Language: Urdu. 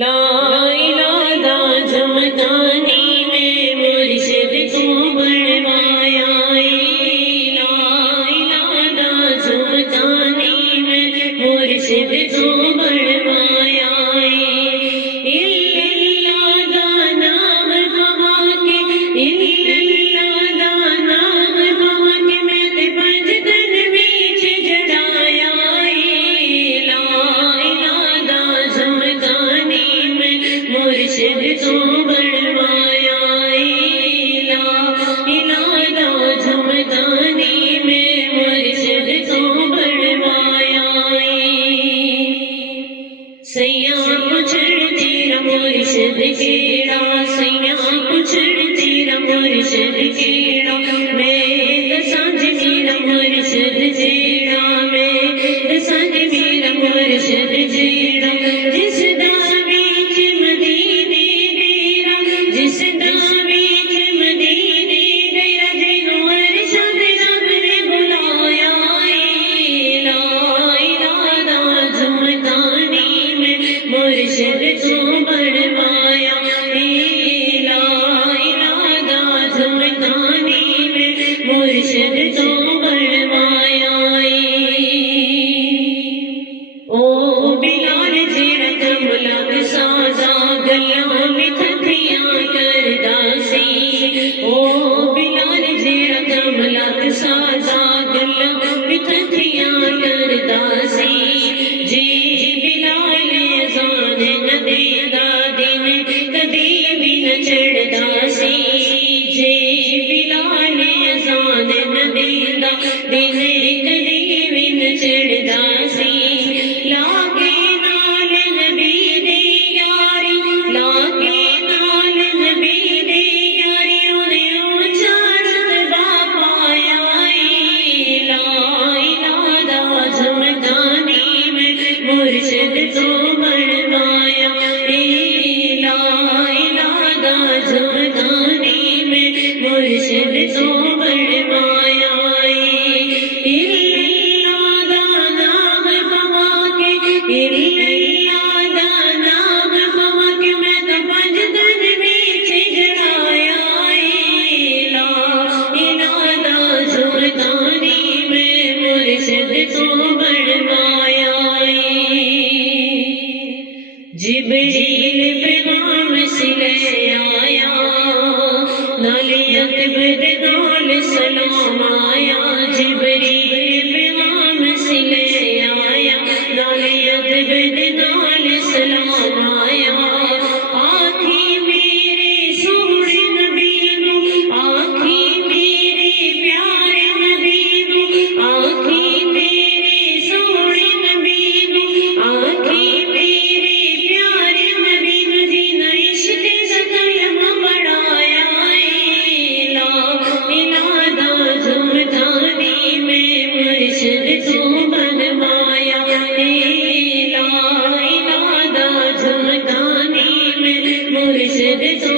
لا الہ جمدانی میں مرشد کو بڑھوایا، لا الہ جمدانی میں مرشد کو بڑھوایا، اللہ دا نام ہوا کے، اللہ دا نام ہوا کے میں تے پنجتن بیچ جڑایا، لا الہ جمدانی میں مرشد کو بڑھوایا، لا الہ جمدانی میں مرشد کو بڑھوایا، سیاں کچھڑتی رہ مرشد کیڑا، سیاں کچھڑتی رہ مرشد کیڑا، میں سانجھ میرا مرشد جیڑا، میں سانجھ میرا مرشد جیڑا، جس دا ویچ مدینے ڈیرا، جس دا ویچ مدینے ڈیرا، جنوں ارشد رب نے بلایا، لا الہ جمدانی میں مرشد کو بڑھوایا، لا الہ جمدانی میں مرشد کو بڑھوایا، او بلال جیڑا کملک سازا گلاں مٹھیاں کردا سی، او بلال جیڑا کملک سازا گلاں مٹھیاں کردا سی، جی بلال اذان نہ دیندا دن کدی بھی نہ چڑھدا سی، جی بلال اذان نہ دیندا دن کدی بھی نہ چڑھدا سی، لاگے نال نبی دی یاری، لاگے نال نبی دی یاری، انہیں اونچا رتبہ پایا، لا الہ جمدانی میں مرشد کو بڑھوایا، لا الہ جمدانی میں مرشد کو بڑھوایا، اللہ دا نام ہوا کے، اللہ دا نام ہوا کے میں تو پنجتن بیچ جڑایا، لا الہ جمدانی میں مرشد کو بڑھوایا، جبریل پیغام سے لے آیا، نالیت بدگال سلام آیا، جبریل پیغام سے لے آیا، نالیت بدگال سلام آیا، آنکھی میرے سونے نبی نو، آنکھی میرے پیارے نبی نو، آنکھی میرے سونے نبی نو، آنکھی میرے پیارے نبی نو، جنہ عشق دا کلمہ بڑھایا، لا الہ جمدانی میں مرشد کو بڑھوایا، لا الہ جمدانی میں مرشد کو